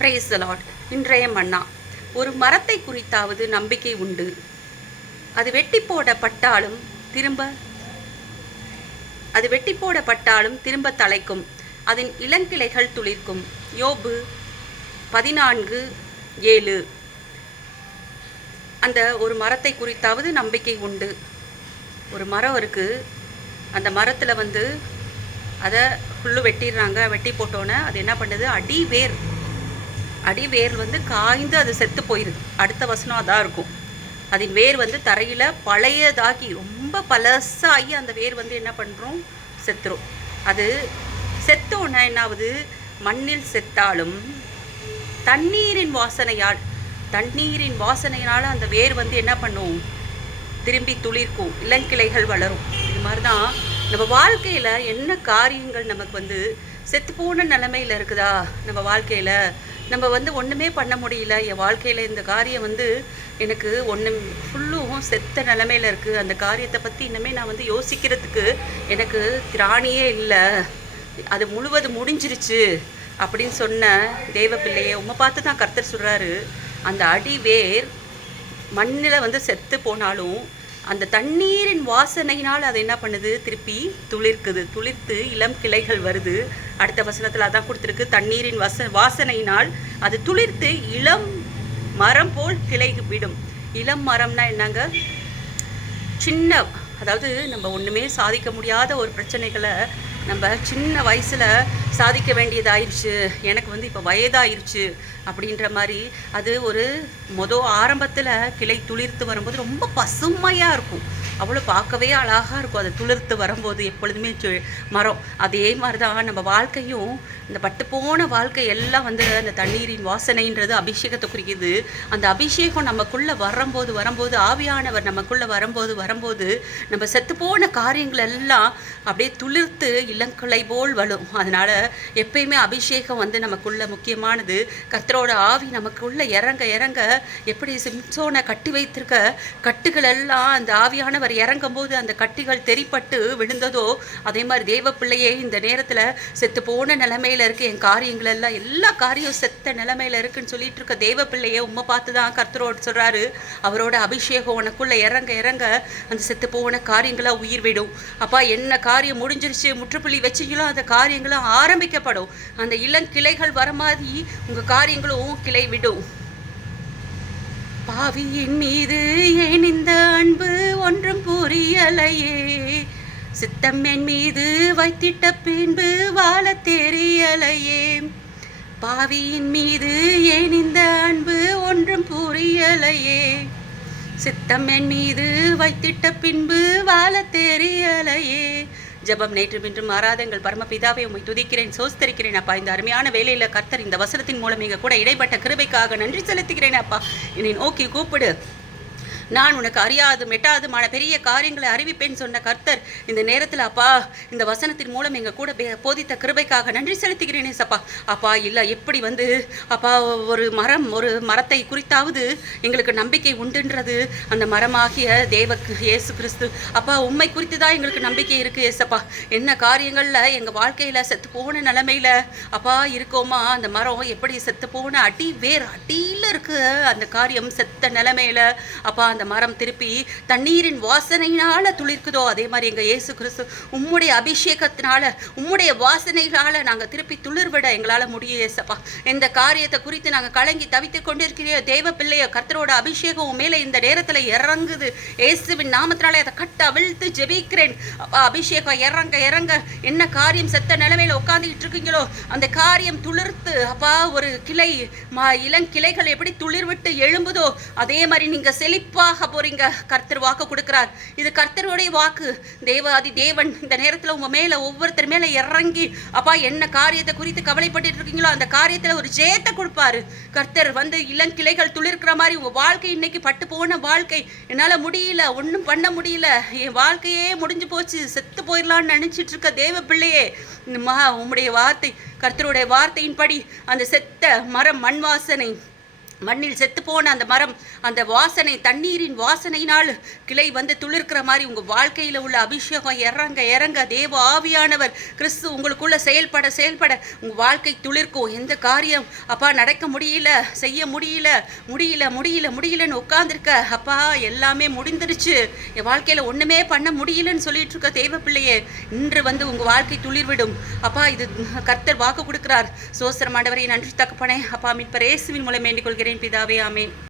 Price lot இன்றைய மன்னா. ஒரு மரத்தை குறித்தாவது நம்பிக்கை உண்டு. அது வெட்டி போடப்பட்டாலும் திரும்ப அது வெட்டி போடப்பட்டாலும் திரும்ப தலைக்கும். அதன் இளங்கிளைகள் துளிர்க்கும். யோபு பதினான்கு ஏழு. அந்த ஒரு மரத்தை குறித்தாவது நம்பிக்கை உண்டு. ஒரு மரம் இருக்குது அந்த மரத்தில் வந்து அதை ஃபுல்லு வெட்டிடுறாங்க. வெட்டி போட்டோன்னே அது என்ன பண்ணுது? அடி வேர். அடி வேர் வந்து காய்ந்து அது செத்து போயிடுது அடுத்த வசனம் அதான் இருக்கும். அதன் வேர் வந்து தரையில் பழையதாகி ரொம்ப பழசாகி அந்த வேர் வந்து என்ன பண்ணுறோம் செத்துரும். அது செத்தோன்னே என்ன மண்ணில் செத்தாலும் தண்ணீரின் வாசனையால் தண்ணீரின் வாசனையினால் அந்த வேர் வந்து என்ன பண்ணும்? திரும்பி துளிர்க்கும். இளங்கிளைகள் வளரும். இது மாதிரி தான் நம்ம வாழ்க்கையில் என்ன காரியங்கள் நமக்கு வந்து செத்து போன நிலமையில் இருக்குதா? நம்ம வாழ்க்கையில் நம்ம வந்து ஒன்றுமே பண்ண முடியல. என் வாழ்க்கையில் இந்த காரியம் வந்து எனக்கு ஒன்று ஃபுல்லும் செத்த நிலமையில் இருக்குது அந்த காரியத்தை பற்றி இன்னுமே நான் வந்து யோசிக்கிறதுக்கு எனக்கு திராணியே இல்லை. அது முழுவது முடிஞ்சிருச்சு அப்படின்னு சொன்ன தேவ பிள்ளையை உம்மை பார்த்து தான் கர்த்தர் சொல்கிறாரு அந்த அடி வேர் மண்ணில் வந்து செத்து போனாலும் அந்த தண்ணீரின் வாசனையினால் அது என்ன பண்ணுது? திருப்பி துளிர்க்குது. துளிர்த்து இளம் கிளைகள் வருது. அடுத்த வசனத்தில் அதான் கொடுத்துருக்கு. தண்ணீரின் வச வாசனையினால் அது துளிர்த்து இளம் மரம் போல் கிளை விடும். இளம் மரம்னா என்னங்க? சின்ன அதாவது நம்ம ஒன்றுமே சாதிக்க முடியாத ஒரு பிரச்சனைகளை நம்ம சின்ன வயசில் சாதிக்க வேண்டியதாயிருச்சு. எனக்கு வந்து இப்போ வயதாயிருச்சு அப்படின்ற மாதிரி அது ஒரு மொதல் ஆரம்பத்தில் கிளை துளிர்த்து வரும்போது ரொம்ப பசுமையாக இருக்கும். அவ்வளோ பார்க்கவே அழகாக இருக்கும். அது துளிர்த்து வரும்போது எப்பொழுதுமே மரம். அதே மாதிரி தான் நம்ம வாழ்க்கையும் இந்த பட்டு போன வாழ்க்கை எல்லாம் வந்து அந்த தண்ணீரின் வாசனைன்றது அபிஷேகத்தை குறிக்குது. அந்த அபிஷேகம் நமக்குள்ளே வரும்போது வரும்போது ஆவியானவர் நமக்குள்ளே வரும்போது வரும்போது நம்ம செத்து போன காரியங்கள் எல்லாம் அப்படியே துளிர்த்து இளங்கலை போல் வரும். அதனால் எப்பயுமே அபிஷேகம் வந்து நமக்குள்ள முக்கியமானது. கத்தரோட ஆவி நமக்குள்ள இறங்க இறங்க எப்படி சிம்சோனை கட்டி வைத்திருக்க கட்டுகள் எல்லாம் அந்த ஆவியானவர் இறங்கும் போது அந்த கட்டிகள் தெரிப்பட்டு விழுந்ததோ அதே மாதிரி தேவ பிள்ளையே இந்த நேரத்தில் செத்து போன நிலமையில இருக்கு. என் காரியங்கள் எல்லாம் எல்லா காரியம் செத்த நிலமையில இருக்குன்னு சொல்லிட்டு இருக்க தேவ பிள்ளையே உம்மை பார்த்து தான் கர்த்தரோடு சொல்றாரு. அவரோட அபிஷேகம் உனக்குள்ள இறங்க இறங்க அந்த செத்து போன காரியங்களா உயிர் விடும். அப்பா என்ன காரியம் முடிஞ்சிருச்சு முற்று முற்றுப்புள்ளி வச்சிங்களோ அந்த காரியங்களும் ஆரம்பிக்கப்படும். அந்த இளங்கிளைகள் வர மாதிரி உங்க காரியங்களும் கிளை விடும். பாவியின் மீது ஏன் இந்த அன்பு ஒன்றும் புரியலையே. சித்தம் என் மீது வைத்திட்ட பின்பு வாழ தெரியலையே. பாவியின் மீது ஏன் இந்த அன்பு ஒன்றும் புரியலையே. சித்தம் என் மீது வைத்திட்ட பின்பு வாழ தெரியலையே. ஜெபம் நேற்று இன்றும் மாறாத எங்கள் பரமபிதாவை உம்மை துதிக்கிறேன் சோஸ்தரிக்கிறேன் அப்பா. இந்த அருமையான வேலையில கர்த்தர் இந்த வசனத்தின் மூலம் எங்க கூட இடைப்பட்ட கிருபைக்காக நன்றி செலுத்துகிறேன் அப்பா. என்னை நோக்கி கூப்பிடு. நான் உனக்கு அறியாது மெட்டாதுமான பெரிய காரியங்களை அறிவிப்பேன் சொன்ன கர்த்தர். இந்த நேரத்தில் அப்பா இந்த வசனத்தின் மூலம் எங்கள் கூட போதித்த கிருபைக்காக நன்றி செலுத்துகிறேனே சப்பா அப்பா இல்லை எப்படி வந்து அப்பா ஒரு மரம் ஒரு மரத்தை குறித்தாவது எங்களுக்கு நம்பிக்கை உண்டுன்றது. அந்த மரமாகிய தேவ இயேசு கிறிஸ்து. அப்பா உண்மை குறித்து தான் எங்களுக்கு நம்பிக்கை இருக்குது ஏசப்பா. என்ன காரியங்களில் எங்கள் வாழ்க்கையில் செத்து போன நிலமையில அப்பா இருக்கோமா? அந்த மரம் எப்படி செத்து போன? அடி வேர் அடியில் இருக்கு. அந்த காரியம் செத்த நிலமையில அப்பா அந்த அந்த மரம் திருப்பி தண்ணீரின் வாசனையினால துளிர்க்குதோ? அதே மாதிரி எங்கள் இயேசு கிறிஸ்து உம்முடைய அபிஷேகத்தினால உம்முடைய வாசனைகளால் நாங்கள் திருப்பி துளிர்விட எங்களால் முடியும் ஏசப்பா இந்த காரியத்தை குறித்து நாங்கள் கலங்கி தவித்து கொண்டிருக்கிற தேவ பிள்ளைய கர்த்தரோட அபிஷேகம் மேலே இந்த நேரத்தில் இறங்குது. இயேசுவின் நாமத்தினால அதை கட்ட அவிழ்த்து ஜெபிக்கிறேன். அப்பா அபிஷேகம் இறங்க இறங்க. என்ன காரியம் செத்த நிலைமையில் உட்காந்துக்கிட்டு இருக்கீங்களோ? அந்த காரியம் துளிர்த்து அப்பா ஒரு கிளை இளங்கிளைகள் எப்படி துளிர்விட்டு எழும்புதோ? அதே மாதிரி நீங்கள் செழிப்பா ஆக போறீங்க கர்த்தர் வாக்கு கொடுக்கிறார். இது கர்த்தருடைய வாக்கு. தேவாதி தேவன் இந்த நேரத்துல உங்க மேல ஒவ்வொருத்தர் மேல இறங்கி அப்பா என்ன காரியத்தை குறித்து கவலைப்பட்டு இருக்கீங்களோ அந்த காரியத்துல ஒரு ஜெயத்தை கொடுப்பாரு. கர்த்தர் வந்து இளங்கிளைகள் துளிர்க்கிற மாதிரி உங்க வாழ்க்கை இன்னைக்கு பட்டு போன வாழ்க்கை. என்னால முடியல ஒன்றும் பண்ண முடியல. என் வாழ்க்கையே முடிஞ்சு போச்சு செத்து போயிடலாம்னு நினைச்சிட்டு இருக்க தேவ பிள்ளையே இந்த மா உம்முடைய வார்த்தை கர்த்தருடைய வார்த்தையின்படி அந்த செத்த மரம் மண் வாசனை மண்ணில் செத்துப்போன அந்த மரம் அந்த வாசனை தண்ணீரின் வாசனையினால் கிளை வந்து துளிர்க்கிற மாதிரி உங்கள் வாழ்க்கையில் உள்ள அபிஷேகம் இறங்க இறங்க தேவ ஆவியானவர் கிறிஸ்து உங்களுக்குள்ள செயல்பட செயல்பட உங்கள் வாழ்க்கை துளிர்க்கும். எந்த காரியம்? அப்பா நடக்க முடியல செய்ய முடியல முடியல முடியல முடியலன்னு உட்காந்துருக்க அப்பா எல்லாமே முடிந்துருச்சு என் வாழ்க்கையில் ஒன்றுமே பண்ண முடியலன்னு சொல்லிட்டு இருக்க தேவ பிள்ளையே இன்று வந்து உங்கள் வாழ்க்கை துளிர்விடும். அப்பா இது கர்த்தர் வாக்கு கொடுக்கிறார். சோசரமாண்டவரை நன்றி தக்கப்பனே அப்பா மீட்பர் இயேசுவின் மூலம் வேண்டிக் கொள்கிறேன். பிதாவே ஆமீன்.